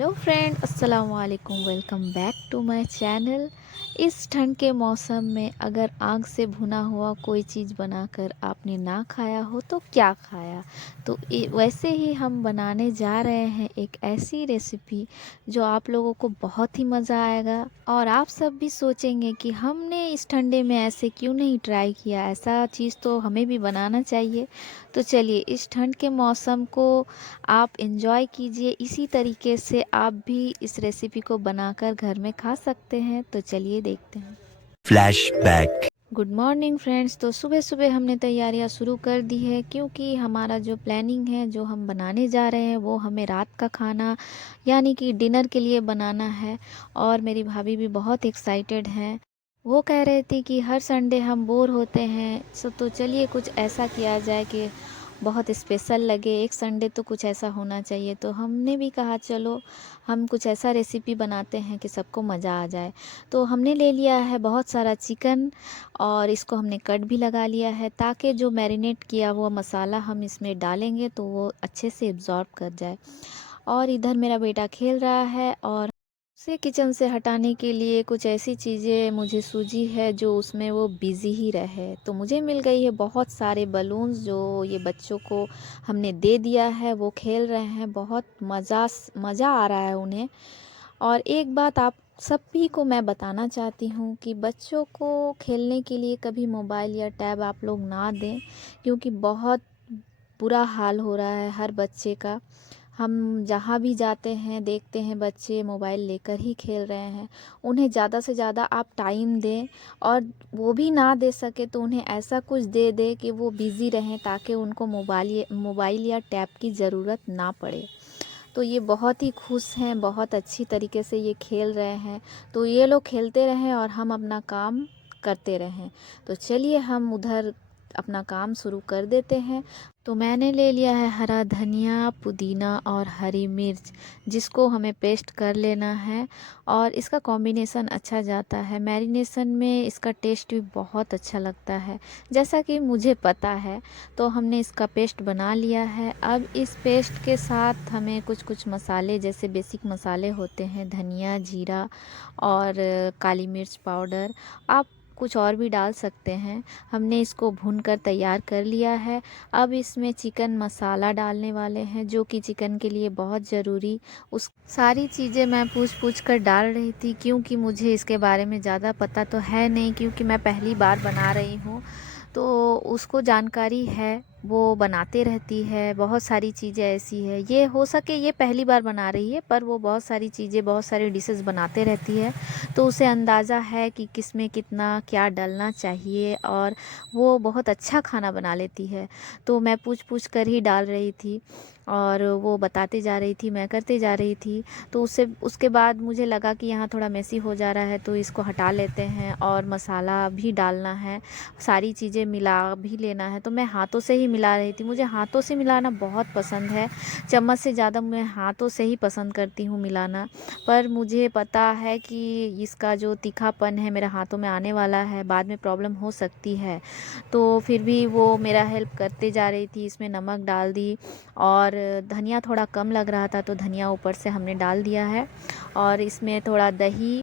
Hello friend, अस्सलाम वालेकुम। Welcome back to my channel. इस ठंड के मौसम में अगर आग से भुना हुआ कोई चीज़ बनाकर आपने ना खाया हो तो क्या खाया। तो वैसे ही हम बनाने जा रहे हैं एक ऐसी रेसिपी जो आप लोगों को बहुत ही मज़ा आएगा और आप सब भी सोचेंगे कि हमने इस ठंडे में ऐसे क्यों नहीं ट्राई किया, ऐसा चीज़ तो हमें भी बनाना चाहिए। तो चलिए इस ठंड के मौसम को आप एंजॉय कीजिए, इसी तरीके से आप भी इस रेसिपी को बनाकर घर में खा सकते हैं। तो चलिए देखते हैं। फ्लैशबैक। Good morning friends. तो सुबह सुबह हमने तैयारियां शुरू कर दी है क्योंकि हमारा जो प्लानिंग है, जो हम बनाने जा रहे हैं, वो हमें रात का खाना यानी कि डिनर के लिए बनाना है। और मेरी भाभी भी बहुत एक्साइटेड हैं। वो कह रहे थे कि हर संडे हम बोर होते हैं, सो तो चलिए कुछ ऐसा किया जाए कि बहुत स्पेशल लगे। एक संडे तो कुछ ऐसा होना चाहिए। तो हमने भी कहा चलो हम कुछ ऐसा रेसिपी बनाते हैं कि सबको मज़ा आ जाए। तो हमने ले लिया है बहुत सारा चिकन और इसको हमने कट भी लगा लिया है ताकि जो मैरिनेट किया हुआ मसाला हम इसमें डालेंगे तो वो अच्छे से एब्ज़ॉर्ब कर जाए। और इधर मेरा बेटा खेल रहा है और उसे किचन से हटाने के लिए कुछ ऐसी चीज़ें मुझे सूझी है जो उसमें वो बिज़ी ही रहे। तो मुझे मिल गई है बहुत सारे बलून्स जो ये बच्चों को हमने दे दिया है, वो खेल रहे हैं। बहुत मज़ा आ रहा है उन्हें। और एक बात आप सभी को मैं बताना चाहती हूँ कि बच्चों को खेलने के लिए कभी मोबाइल या टैब आप लोग ना दें, क्योंकि बहुत बुरा हाल हो रहा है हर बच्चे का। हम जहाँ भी जाते हैं देखते हैं बच्चे मोबाइल लेकर ही खेल रहे हैं। उन्हें ज़्यादा से ज़्यादा आप टाइम दें, और वो भी ना दे सके तो उन्हें ऐसा कुछ दे दें कि वो बिज़ी रहें ताकि उनको मोबाइल या टैब की ज़रूरत ना पड़े। तो ये बहुत ही खुश हैं, बहुत अच्छी तरीके से ये खेल रहे हैं। तो ये लोग खेलते रहें और हम अपना काम करते रहें। तो चलिए हम उधर अपना काम शुरू कर देते हैं। तो मैंने ले लिया है हरा धनिया, पुदीना और हरी मिर्च, जिसको हमें पेस्ट कर लेना है। और इसका कॉम्बिनेशन अच्छा जाता है, मैरिनेशन में इसका टेस्ट भी बहुत अच्छा लगता है, जैसा कि मुझे पता है। तो हमने इसका पेस्ट बना लिया है। अब इस पेस्ट के साथ हमें कुछ कुछ मसाले, जैसे बेसिक मसाले होते हैं, धनिया, जीरा और काली मिर्च पाउडर, आप कुछ और भी डाल सकते हैं। हमने इसको भूनकर तैयार कर लिया है। अब इसमें चिकन मसाला डालने वाले हैं, जो कि चिकन के लिए बहुत ज़रूरी। उस सारी चीज़ें मैं पूछ पूछ कर डाल रही थी क्योंकि मुझे इसके बारे में ज़्यादा पता तो है नहीं, क्योंकि मैं पहली बार बना रही हूँ। तो उसको जानकारी है, वो बनाते रहती है। बहुत सारी चीज़ें ऐसी है, ये हो सके ये पहली बार बना रही है, पर वो बहुत सारी चीज़ें, बहुत सारी डिशेस बनाते रहती है। तो उसे अंदाज़ा है कि किस में कितना क्या डालना चाहिए, और वो बहुत अच्छा खाना बना लेती है। तो मैं पूछ पूछ कर ही डाल रही थी और वो बताते जा रही थी, मैं करते जा रही थी। तो उसके बाद मुझे लगा कि यहाँ थोड़ा मेसी हो जा रहा है, तो इसको हटा लेते हैं और मसाला भी डालना है, सारी चीज़ें मिला भी लेना है। तो मैं हाथों से ही मिला रही थी, मुझे हाथों से मिलाना बहुत पसंद है। चम्मच से ज़्यादा मैं हाथों से ही पसंद करती हूँ मिलाना। पर मुझे पता है कि इसका जो तीखापन है मेरे हाथों में आने वाला है, बाद में प्रॉब्लम हो सकती है। तो फिर भी वो मेरा हेल्प करते जा रही थी। इसमें नमक डाल दी और धनिया थोड़ा कम लग रहा था तो धनिया ऊपर से हमने डाल दिया है। और इसमें थोड़ा दही,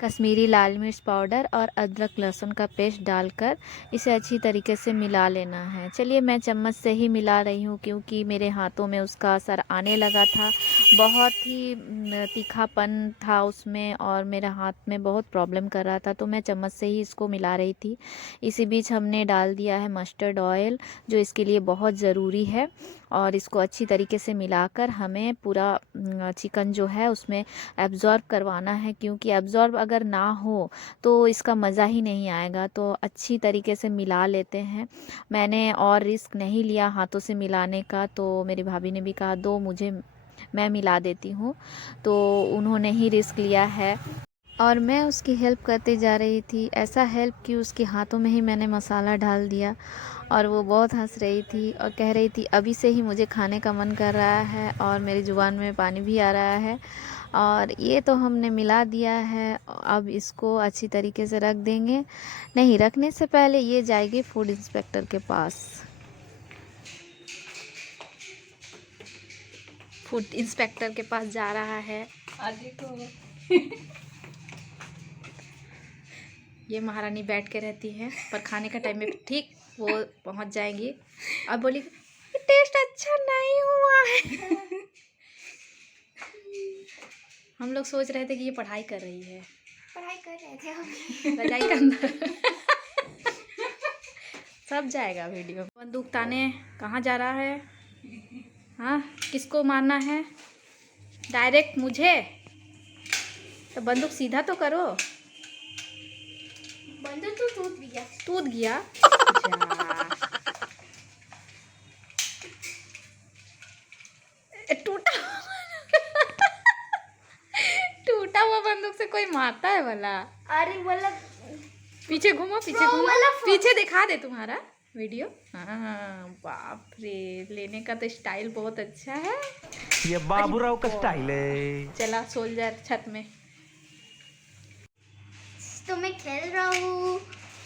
कश्मीरी लाल मिर्च पाउडर और अदरक लहसुन का पेस्ट डालकर इसे अच्छी तरीके से मिला लेना है। चलिए मैं चम्मच से ही मिला रही हूँ क्योंकि मेरे हाथों में उसका असर आने लगा था। बहुत ही तीखापन था उसमें और मेरे हाथ में बहुत प्रॉब्लम कर रहा था, तो मैं चम्मच से ही इसको मिला रही थी। इसी बीच हमने डाल दिया है मस्टर्ड ऑयल, जो इसके लिए बहुत ज़रूरी है। और इसको अच्छी तरीके से मिलाकर हमें पूरा चिकन जो है उसमें एब्ज़ॉर्ब करवाना है, क्योंकि एब्ज़ॉर्ब अगर ना हो तो इसका मज़ा ही नहीं आएगा। तो अच्छी तरीके से मिला लेते हैं। मैंने और रिस्क नहीं लिया हाथों से मिलाने का, तो मेरी भाभी ने भी कहा दो मुझे, मैं मिला देती हूँ। तो उन्होंने ही रिस्क लिया है और मैं उसकी हेल्प करते जा रही थी। ऐसा हेल्प कि उसके हाथों में ही मैंने मसाला डाल दिया और वो बहुत हंस रही थी और कह रही थी अभी से ही मुझे खाने का मन कर रहा है और मेरी ज़ुबान में पानी भी आ रहा है। और ये तो हमने मिला दिया है, अब इसको अच्छी तरीके से रख देंगे। नहीं, रखने से पहले ये जाएगी फूड इंस्पेक्टर के पास। फूड इंस्पेक्टर के पास जा रहा है। आगे को ये महारानी बैठ के रहती है, पर खाने का टाइम में ठीक वो पहुंच जाएंगी। अब बोली टेस्ट अच्छा नहीं हुआ है। हम लोग सोच रहे थे कि ये पढ़ाई कर रही है। पढ़ाई कर रहे थे हम। रजाई के अंदर सब जाएगा वीडियो। बंदूक ताने कहाँ जा रहा है? हाँ, किसको मारना है? डायरेक्ट मुझे? तो बंदूक सीधा तो करो। बंदूक तो टूट गया। टूट गया? टूटा टूटा हुआ बंदूक से कोई मारता है भला? अरे वाला पीछे घूमो, पीछे वो घूमो, वाला पीछे दिखा दे तुम्हारा वीडियो। हाँ, बाप रे, लेने का तो स्टाइल बहुत अच्छा है। ये बाबूराव का स्टाइल है। चला सोल्जर छत में। तो मैं खेल रहा हूँ।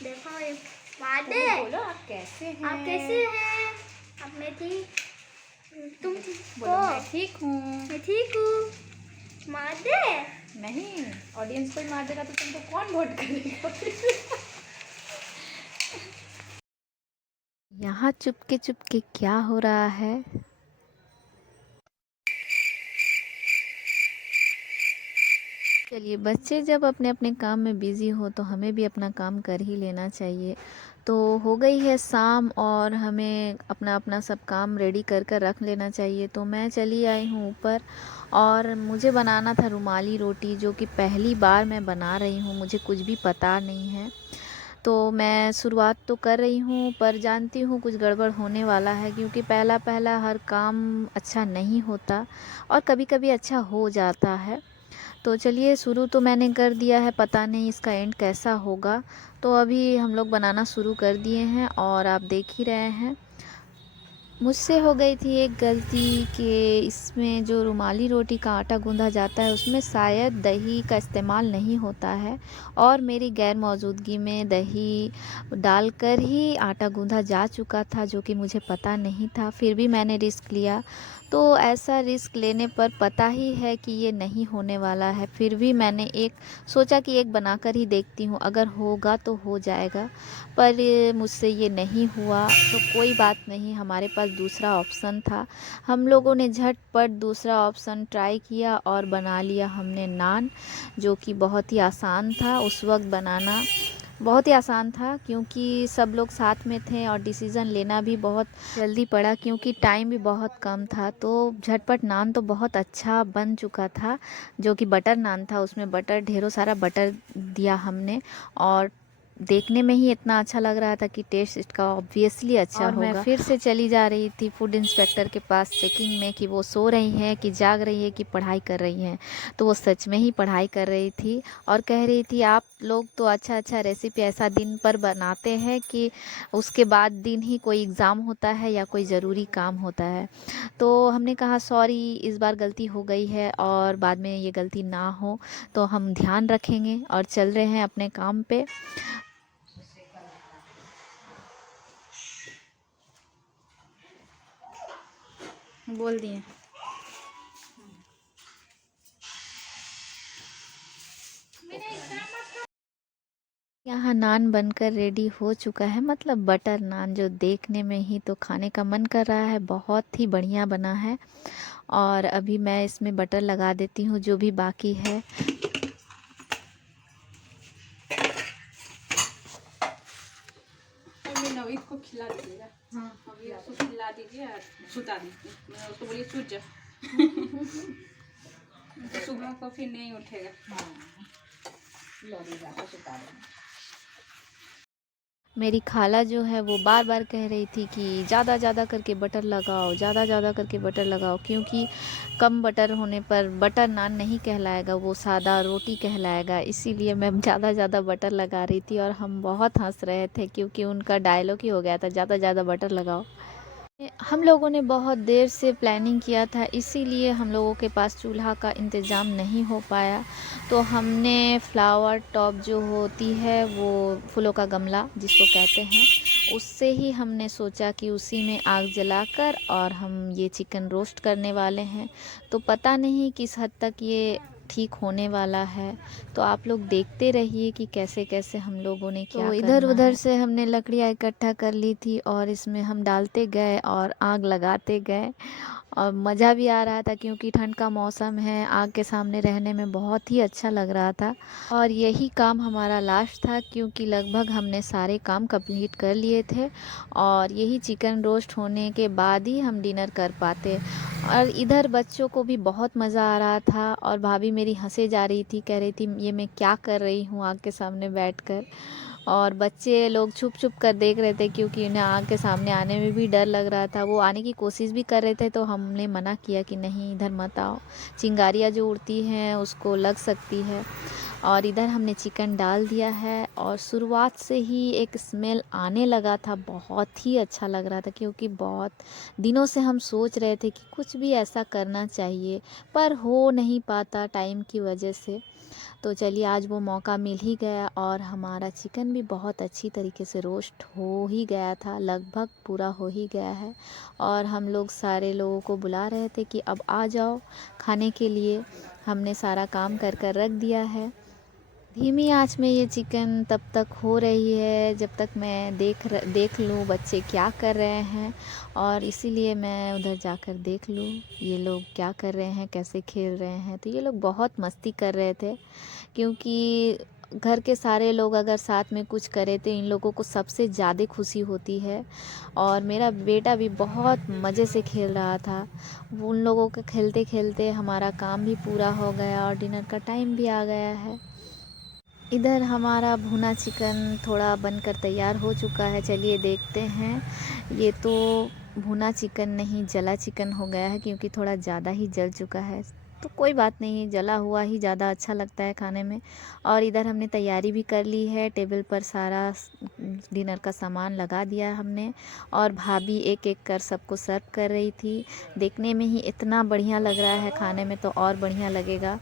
देखो ये मार दे। बोलो आप कैसे हैं? आप कैसे हैं? अब मैं ठीक, तुम ठीक बोलो हो? मैं ठीक हूँ। मैं ठीक हूँ। मार दे। नहीं, ऑडियंस कोई मार देगा तो तुमको कौन वोट करेगा? यहाँ चुपके चुपके क्या हो रहा है? चलिए, बच्चे जब अपने अपने काम में बिज़ी हो तो हमें भी अपना काम कर ही लेना चाहिए। तो हो गई है शाम और हमें अपना अपना सब काम रेडी कर कर रख लेना चाहिए। तो मैं चली आई हूँ ऊपर और मुझे बनाना था रुमाली रोटी, जो कि पहली बार मैं बना रही हूँ, मुझे कुछ भी पता नहीं है। तो मैं शुरुआत तो कर रही हूँ, पर जानती हूँ कुछ गड़बड़ होने वाला है, क्योंकि पहला पहला हर काम अच्छा नहीं होता और कभी कभी अच्छा हो जाता है। तो चलिए, शुरू तो मैंने कर दिया है, पता नहीं इसका एंड कैसा होगा। तो अभी हम लोग बनाना शुरू कर दिए हैं और आप देख ही रहे हैं। मुझसे हो गई थी एक गलती कि इसमें जो रुमाली रोटी का आटा गूंधा जाता है उसमें शायद दही का इस्तेमाल नहीं होता है, और मेरी गैर मौजूदगी में दही डालकर ही आटा गूंधा जा चुका था, जो कि मुझे पता नहीं था। फिर भी मैंने रिस्क लिया। तो ऐसा रिस्क लेने पर पता ही है कि ये नहीं होने वाला है, फिर भी मैंने सोचा कि एक बनाकर ही देखती हूँ, अगर होगा तो हो जाएगा। पर मुझसे ये नहीं हुआ तो कोई बात नहीं, हमारे पास दूसरा ऑप्शन था। हम लोगों ने झटपट दूसरा ऑप्शन ट्राई किया और बना लिया हमने नान, जो कि बहुत ही आसान था उस वक्त बनाना। बहुत ही आसान था क्योंकि सब लोग साथ में थे और डिसीज़न लेना भी बहुत जल्दी पड़ा, क्योंकि टाइम भी बहुत कम था। तो झटपट नान तो बहुत अच्छा बन चुका था, जो कि बटर नान था। उसमें बटर, ढेरों सारा बटर दिया हमने, और देखने में ही इतना अच्छा लग रहा था कि टेस्ट इसका ऑब्वियसली अच्छा होगा। मैं फिर से चली जा रही थी फूड इंस्पेक्टर के पास चेकिंग में कि वो सो रही हैं कि जाग रही है कि पढ़ाई कर रही हैं। तो वो सच में ही पढ़ाई कर रही थी और कह रही थी, आप लोग तो अच्छा अच्छा रेसिपी ऐसा दिन पर बनाते हैं कि उसके बाद दिन ही कोई एग्ज़ाम होता है या कोई ज़रूरी काम होता है। तो हमने कहा सॉरी, इस बार गलती हो गई है और बाद में ये गलती ना हो, तो हम ध्यान रखेंगे और चल रहे हैं अपने काम पे। बोल दिए। यहाँ नान बनकर रेडी हो चुका है, मतलब बटर नान, जो देखने में ही तो खाने का मन कर रहा है। बहुत ही बढ़िया बना है। और अभी मैं इसमें बटर लगा देती हूँ जो भी बाकी है। नवीद को खिला दीजिएगा। हाँ, अभी उसको खिला दीजिए और सुता दीजिए। उसको बोलिए सूझ जा। सुबह को फिर नहीं उठेगा। मेरी खाला जो है वो बार बार कह रही थी कि ज़्यादा ज़्यादा करके बटर लगाओ, ज़्यादा ज़्यादा करके बटर लगाओ, क्योंकि कम बटर होने पर बटर नान नहीं कहलाएगा, वो सादा रोटी कहलाएगा। इसीलिए मैं ज़्यादा ज़्यादा बटर लगा रही थी और हम बहुत हंस रहे थे, क्योंकि उनका डायलॉग ही हो गया था, ज़्यादा ज़्यादा बटर लगाओ। हम लोगों ने बहुत देर से प्लानिंग किया था, इसीलिए हम लोगों के पास चूल्हा का इंतज़ाम नहीं हो पाया। तो हमने फ्लावर टॉप जो होती है, वो फूलों का गमला जिसको कहते हैं, उससे ही हमने सोचा कि उसी में आग जलाकर और हम ये चिकन रोस्ट करने वाले हैं। तो पता नहीं किस हद तक ये ठीक होने वाला है। तो आप लोग देखते रहिए कि कैसे-कैसे हम लोगों ने क्या करना है। इधर-उधर से हमने लकड़ियाँ इकट्ठा कर ली थी और इसमें हम डालते गए और आग लगाते गए और मज़ा भी आ रहा था क्योंकि ठंड का मौसम है, आग के सामने रहने में बहुत ही अच्छा लग रहा था। और यही काम हमारा लास्ट था क्योंकि लगभग हमने सारे काम कंप्लीट कर लिए थे और यही चिकन रोस्ट होने के बाद ही हम डिनर कर पाते। और इधर बच्चों को भी बहुत मज़ा आ रहा था और भाभी मेरी हँसे जा रही थी, कह रही थी ये मैं क्या कर रही हूँ आग के सामने बैठकर। और बच्चे लोग छुप-छुप कर देख रहे थे क्योंकि उन्हें आग के सामने आने में भी डर लग रहा था। वो आने की कोशिश भी कर रहे थे तो हमने मना किया कि नहीं इधर मत आओ, चिंगारियाँ जो उड़ती हैं उसको लग सकती है। और इधर हमने चिकन डाल दिया है और शुरुआत से ही एक स्मेल आने लगा था, बहुत ही अच्छा लग रहा था क्योंकि बहुत दिनों से हम सोच रहे थे कि कुछ भी ऐसा करना चाहिए, पर हो नहीं पाता टाइम की वजह से। तो चलिए आज वो मौका मिल ही गया और हमारा चिकन भी बहुत अच्छी तरीके से रोस्ट हो ही गया था, लगभग पूरा हो ही गया है। और हम लोग सारे लोगों को बुला रहे थे कि अब आ जाओ खाने के लिए। हमने सारा काम कर कर रख दिया है। धीमी आंच में ये चिकन तब तक हो रही है जब तक मैं देख लूँ बच्चे क्या कर रहे हैं और इसीलिए मैं उधर जाकर देख लूँ ये लोग क्या कर रहे हैं, कैसे खेल रहे हैं। तो ये लोग बहुत मस्ती कर रहे थे क्योंकि घर के सारे लोग अगर साथ में कुछ करें तो इन लोगों को सबसे ज़्यादा खुशी होती है। और मेरा बेटा भी बहुत मज़े से खेल रहा था। वो उन लोगों के खेलते-खेलते हमारा काम भी पूरा हो गया और डिनर का टाइम भी आ गया है। इधर हमारा भुना चिकन थोड़ा बनकर तैयार हो चुका है, चलिए देखते हैं। ये तो भुना चिकन नहीं जला चिकन हो गया है क्योंकि थोड़ा ज़्यादा ही जल चुका है। तो कोई बात नहीं, जला हुआ ही ज़्यादा अच्छा लगता है खाने में। और इधर हमने तैयारी भी कर ली है, टेबल पर सारा डिनर का सामान लगा दिया है हमने और भाभी एक-एक कर सबको सर्व कर रही थी। देखने में ही इतना बढ़िया लग रहा है, खाने में तो और बढ़िया लगेगा।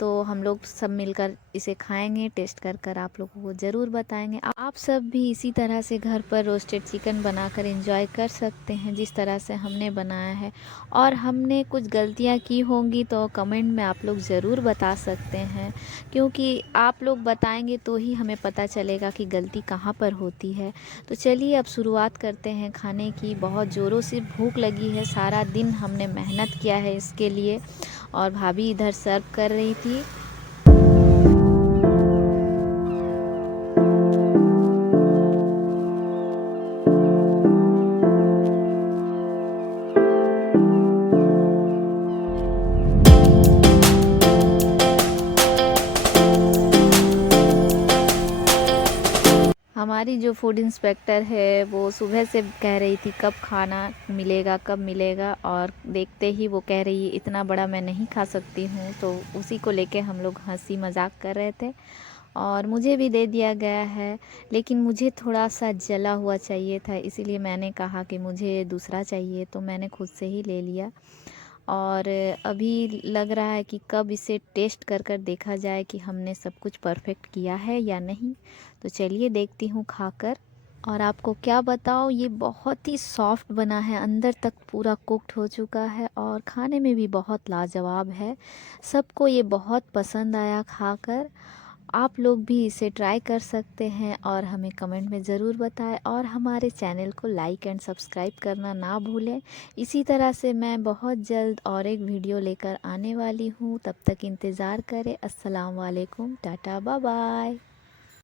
तो हम लोग सब मिलकर इसे खाएंगे, टेस्ट कर कर आप लोगों को ज़रूर बताएंगे। आप सब भी इसी तरह से घर पर रोस्टेड चिकन बनाकर एंजॉय कर सकते हैं जिस तरह से हमने बनाया है। और हमने कुछ गलतियां की होंगी तो कमेंट में आप लोग ज़रूर बता सकते हैं क्योंकि आप लोग बताएंगे तो ही हमें पता चलेगा कि गलती कहाँ पर होती है। तो चलिए अब शुरुआत करते हैं खाने की। बहुत ज़ोरों से भूख लगी है, सारा दिन हमने मेहनत किया है इसके लिए। और भाभी इधर सर्व कर रही थी। हमारी जो फूड इंस्पेक्टर है वो सुबह से कह रही थी कब खाना मिलेगा कब मिलेगा, और देखते ही वो कह रही है इतना बड़ा मैं नहीं खा सकती हूँ। तो उसी को लेके हम लोग हंसी मजाक कर रहे थे और मुझे भी दे दिया गया है। लेकिन मुझे थोड़ा सा जला हुआ चाहिए था, इसीलिए मैंने कहा कि मुझे दूसरा चाहिए, तो मैंने खुद से ही ले लिया। और अभी लग रहा है कि कब इसे टेस्ट कर कर देखा जाए कि हमने सब कुछ परफेक्ट किया है या नहीं। तो चलिए देखती हूँ खाकर। और आपको क्या बताऊँ, ये बहुत ही सॉफ्ट बना है, अंदर तक पूरा कुक्ड हो चुका है और खाने में भी बहुत लाजवाब है। सबको ये बहुत पसंद आया खाकर। आप लोग भी इसे ट्राई कर सकते हैं और हमें कमेंट में ज़रूर बताएं और हमारे चैनल को लाइक एंड सब्सक्राइब करना ना भूलें। इसी तरह से मैं बहुत जल्द और एक वीडियो लेकर आने वाली हूँ, तब तक इंतज़ार करें। अस्सलाम वालेकुम, टाटा, बाय बाय।